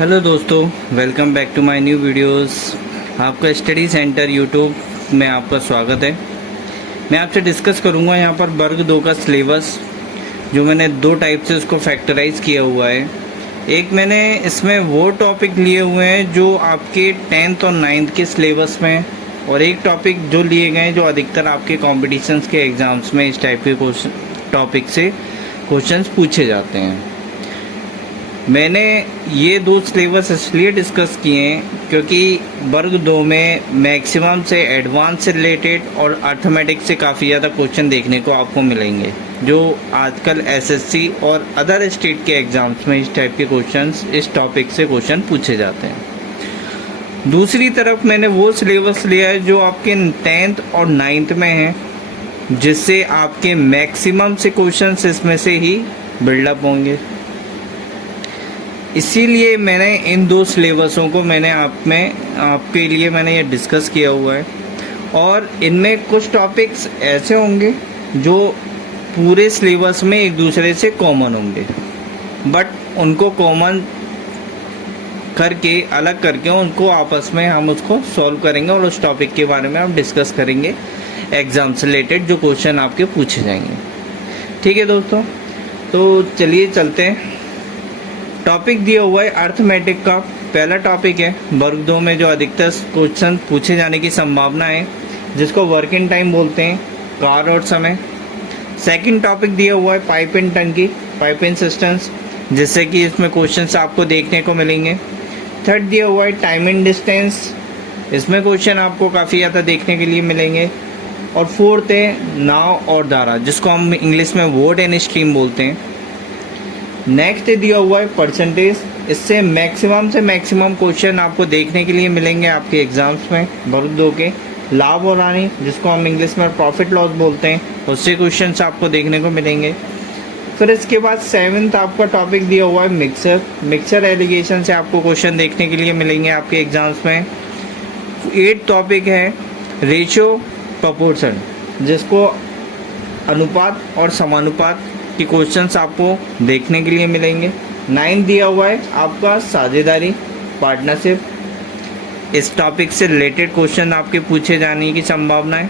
Hello दोस्तों, welcome back to my new videos. आपका study centre YouTube में आपका स्वागत है। मैं आपसे डिस्कस करूंगा यहाँ पर वर्ग 2 का सिलेबस, जो मैंने दो टाइप से उसको फैक्टराइज किया हुआ है। एक मैंने इसमें वो टॉपिक लिए हुए हैं जो आपके 10th और 9th के सिलेबस में, और एक टॉपिक जो लिए गए हैं जो अधिकतर आपके कॉम्पिटिशन्स के एग्ज़ाम्स में इस टाइप के टॉपिक से क्वेश्चंस पूछे जाते हैं। मैंने ये दो सिलेबस इसलिए डिस्कस किए हैं क्योंकि वर्ग 2 में मैक्सिमम से एडवांस से रिलेटेड और अर्थमेटिक से काफ़ी ज़्यादा क्वेश्चन देखने को आपको मिलेंगे, जो आजकल एसएससी और अदर स्टेट के एग्ज़ाम्स में इस टाइप के क्वेश्चंस, इस टॉपिक से क्वेश्चन पूछे जाते हैं। दूसरी तरफ मैंने वो सिलेबस लिया है जो आपके 10th और 9th में है, जिससे आपके मैक्सिमम से क्वेश्चंस इसमें से ही बिल्डअप होंगे। इसीलिए मैंने इन दो सिलेबसों को मैंने आपके लिए मैंने ये डिस्कस किया हुआ है। और इनमें कुछ टॉपिक्स ऐसे होंगे जो पूरे सिलेबस में एक दूसरे से कॉमन होंगे, बट उनको कॉमन करके, अलग करके उनको आपस में हम उसको सॉल्व करेंगे और उस टॉपिक के बारे में हम डिस्कस करेंगे एग्ज़ाम से रिलेटेड, जो क्वेश्चन आपके पूछे जाएंगे। ठीक है दोस्तों, तो चलिए चलते हैं। टॉपिक दिया हुआ है अर्थमेटिक का। पहला टॉपिक है वर्ग 2 में जो अधिकतर क्वेश्चन पूछे जाने की संभावना है, जिसको वर्किंग टाइम बोलते हैं, काल और समय। सेकंड टॉपिक दिया हुआ है पाइप एंड टंकी, पाइप एंड सिस्टम्स, जिससे कि इसमें क्वेश्चंस आपको देखने को मिलेंगे। थर्ड दिया हुआ है टाइम एंड डिस्टेंस, इसमें क्वेश्चन आपको काफ़ी ज़्यादा देखने के लिए मिलेंगे। और फोर्थ है नाव और धारा, जिसको हम इंग्लिश में वोट एंड स्ट्रीम बोलते हैं। नेक्स्ट दिया हुआ है परसेंटेज, इससे मैक्सिमम क्वेश्चन आपको देखने के लिए मिलेंगे आपके एग्जाम्स में वर्ग 2 के। लाभ और हानि, जिसको हम इंग्लिश में प्रॉफिट लॉस बोलते हैं, उससे क्वेश्चंस आपको देखने को मिलेंगे। फिर इसके बाद 7th आपका टॉपिक दिया हुआ है मिक्सर एलिगेशन से आपको क्वेश्चन देखने के लिए मिलेंगे आपके एग्जाम्स में। 8th टॉपिक है रेशियो प्रपोर्शन, जिसको अनुपात और समानुपात की क्वेश्चंस आपको देखने के लिए मिलेंगे। 9 दिया हुआ है आपका साझेदारी, पार्टनरशिप, इस टॉपिक से रिलेटेड क्वेश्चन आपके पूछे जाने की संभावना है।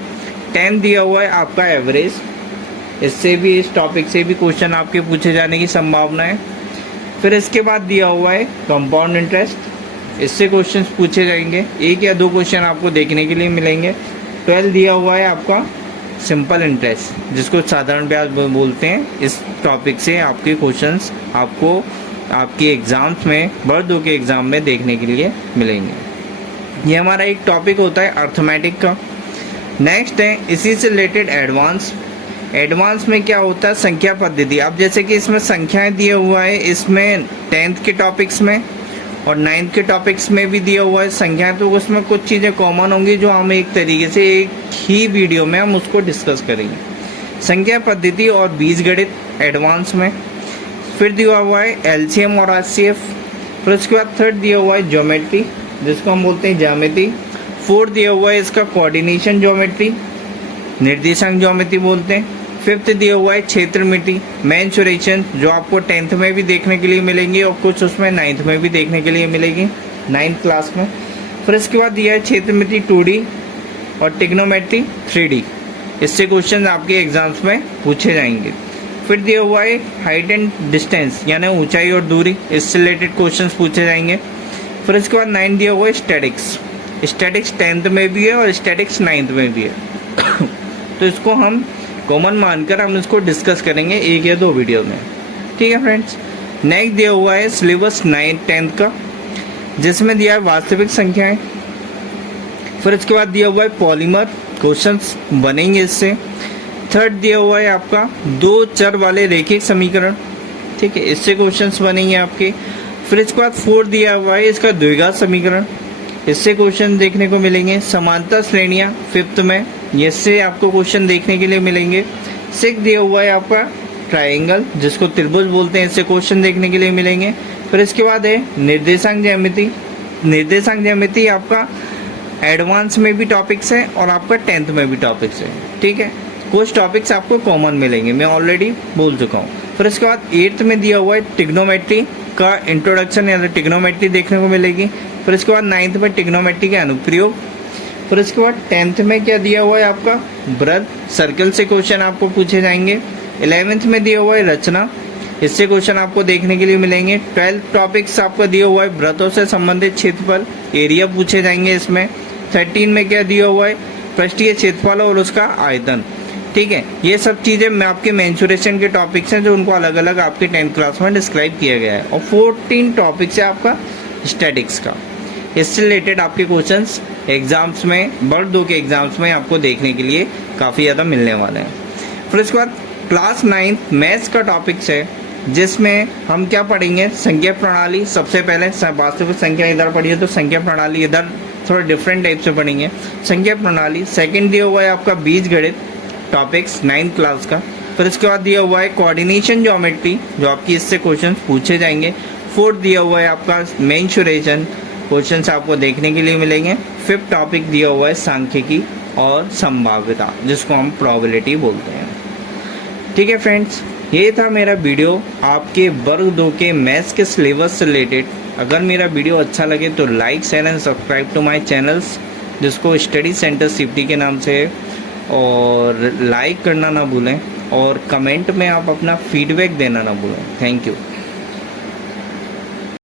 10 दिया हुआ है आपका एवरेज, इससे भी, इस टॉपिक से भी क्वेश्चन आपके पूछे जाने की संभावना है। फिर इसके बाद दिया हुआ है कंपाउंड इंटरेस्ट, इससे क्वेश्चन पूछे जाएंगे, एक या दो क्वेश्चन आपको देखने के लिए मिलेंगे। 12 दिया हुआ है आपका सिंपल इंटरेस्ट, जिसको साधारण ब्याज बोलते हैं, इस टॉपिक से आपके क्वेश्चंस आपको आपके एग्ज़ाम्स में, वर्ग 2 के एग्ज़ाम में देखने के लिए मिलेंगे। ये हमारा एक टॉपिक होता है अर्थमेटिक का। नेक्स्ट है इसी से रिलेटेड एडवांस में क्या होता है, संख्या पद्धति। अब जैसे कि इसमें संख्याएं दिया हुआ है, इसमें 10th के टॉपिक्स में और 9th के टॉपिक्स में भी दिया हुआ है संख्या, तो उसमें कुछ चीज़ें कॉमन होंगी जो हम एक तरीके से एक ही वीडियो में हम उसको डिस्कस करेंगे। संख्या पद्धति और बीजगणित एडवांस में। फिर दिया हुआ है एलसीएम और आरसीएफ। फिर उसके बाद थर्ड दिया हुआ है ज्योमेट्री, जिसको हम बोलते हैं ज्यामिति। फोर्थ दिया हुआ है इसका कोऑर्डिनेशन ज्योमेट्री, निर्देशांक ज्योमेट्री बोलते हैं। फिफ्थ दिया हुआ है क्षेत्रमिति, मेंसुरेशन, जो आपको 10th में भी देखने के लिए मिलेंगी और कुछ उसमें 9th में भी देखने के लिए मिलेगी, 9th क्लास में। फिर इसके बाद दिया है क्षेत्रमिति 2D और ट्रिग्नोमेट्री 3D, इससे क्वेश्चन आपके एग्जाम्स में पूछे जाएंगे। फिर दिया हुआ है हाइट एंड डिस्टेंस, यानी ऊंचाई और दूरी, इससे रिलेटेड क्वेश्चन पूछे जाएंगे। फिर इसके बाद 9 दिया हुआ है स्टैटिक्स 10th में भी है और स्टैटिक्स 9th में भी है। तो इसको हम कॉमन मानकर हम इसको डिस्कस करेंगे एक या दो वीडियो में। ठीक है फ्रेंड्स। नेक्स्ट दिया हुआ है सिलेबस 10th का, जिसमें दिया है वास्तविक संख्याएं। फिर इसके बाद दिया हुआ है पॉलीमर, क्वेश्चंस बनेंगे इससे। थर्ड दिया हुआ है आपका दो चर वाले रेखिक समीकरण, ठीक है, इससे क्वेश्चंस बनेंगे आपके। फिर इसके बाद फोर्थ दिया हुआ है इसका द्विघात समीकरण, इससे क्वेश्चन देखने को मिलेंगे। समांतर श्रेणियाँ 5th में, इससे आपको क्वेश्चन देखने के लिए मिलेंगे। 6 दिया हुआ है आपका ट्रायंगल, जिसको त्रिभुज बोलते हैं, इससे क्वेश्चन देखने के लिए मिलेंगे। फिर इसके बाद है निर्देशांक ज्यामिति आपका एडवांस में भी टॉपिक्स है और आपका 10th में भी टॉपिक्स है। ठीक है, कुछ टॉपिक्स आपको कॉमन मिलेंगे, मैं ऑलरेडी बोल चुका हूँ। फिर इसके बाद 8th में दिया हुआ है ट्रिग्नोमेट्री, आपका इंट्रोडक्शन या ट्रिग्नोमेट्री देखने को मिलेगी। फिर इसके बाद 9th में ट्रिग्नोमेट्री के अनुप्रयोग। फिर इसके बाद 10th में क्या दिया हुआ है आपका वृत्त, सर्कल से क्वेश्चन आपको पूछे जाएंगे। 11th में दिया हुआ है रचना, इससे क्वेश्चन आपको देखने के लिए मिलेंगे। 12th टॉपिक्स आपका दिया हुआ है वृत्तों से संबंधित क्षेत्रफल, एरिया पूछे जाएंगे इसमें। 13 में क्या दिया हुआ है पृष्ठीय क्षेत्रफल और उसका आयतन। ठीक है, ये सब चीज़ें मैं आपके मेंसुरेशन के टॉपिक्स हैं जो उनको अलग अलग आपके 10th क्लास में डिस्क्राइब किया गया है। और 14 टॉपिक्स है आपका स्टैटिक्स का। इससे रिलेटेड आपके क्वेश्चंस एग्जाम्स में, वर्ग 2 के एग्जाम्स में आपको देखने के लिए काफ़ी ज़्यादा मिलने वाले हैं। फिर उसके बाद क्लास 9th मैथ्स का टॉपिक्स है, जिसमें हम क्या पढ़ेंगे संख्या प्रणाली। सबसे पहले वास्तविक संख्या इधर पढ़िए तो संख्या प्रणाली इधर थोड़ा डिफरेंट टाइप से पढ़ेंगे संख्या प्रणाली। सेकंड दिया हुआ है आपका बीज गणित टॉपिक्स 9th क्लास का। फिर इसके बाद दिया हुआ है कोऑर्डिनेशन ज्योमेट्री, जो आपकी इससे क्वेश्चन पूछे जाएंगे। 4th दिया हुआ है आपका मेंसुरेशन, क्वेश्चंस आपको देखने के लिए मिलेंगे। 5th टॉपिक दिया हुआ है सांख्यिकी और संभाव्यता, जिसको हम प्रोबेबिलिटी बोलते हैं। ठीक है फ्रेंड्स, ये था मेरा वीडियो आपके वर्ग 2 के मैथ्स के सिलेबस से रिलेटेड। अगर मेरा वीडियो अच्छा लगे तो like share and subscribe to my channels, जिसको स्टडी सेंटर सिफ्टी के नाम से है, और लाइक करना ना भूलें और कमेंट में आप अपना फीडबैक देना ना भूलें। Thank you.